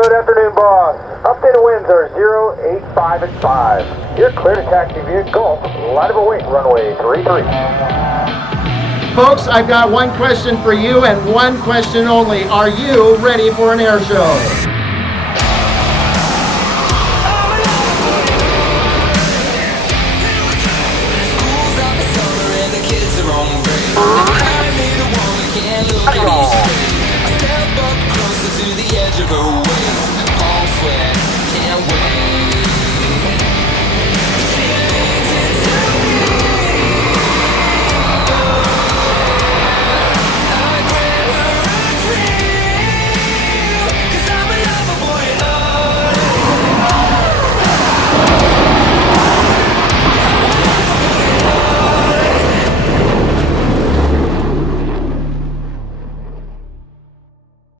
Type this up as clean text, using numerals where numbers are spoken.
Good afternoon, boss. Updated winds are 085 at 5. You're clear to taxi via Gulf, line of await, runway 33. Folks, I've got one question for you and one question only. Are you ready for an air show? I step up closer to the edge of a wave.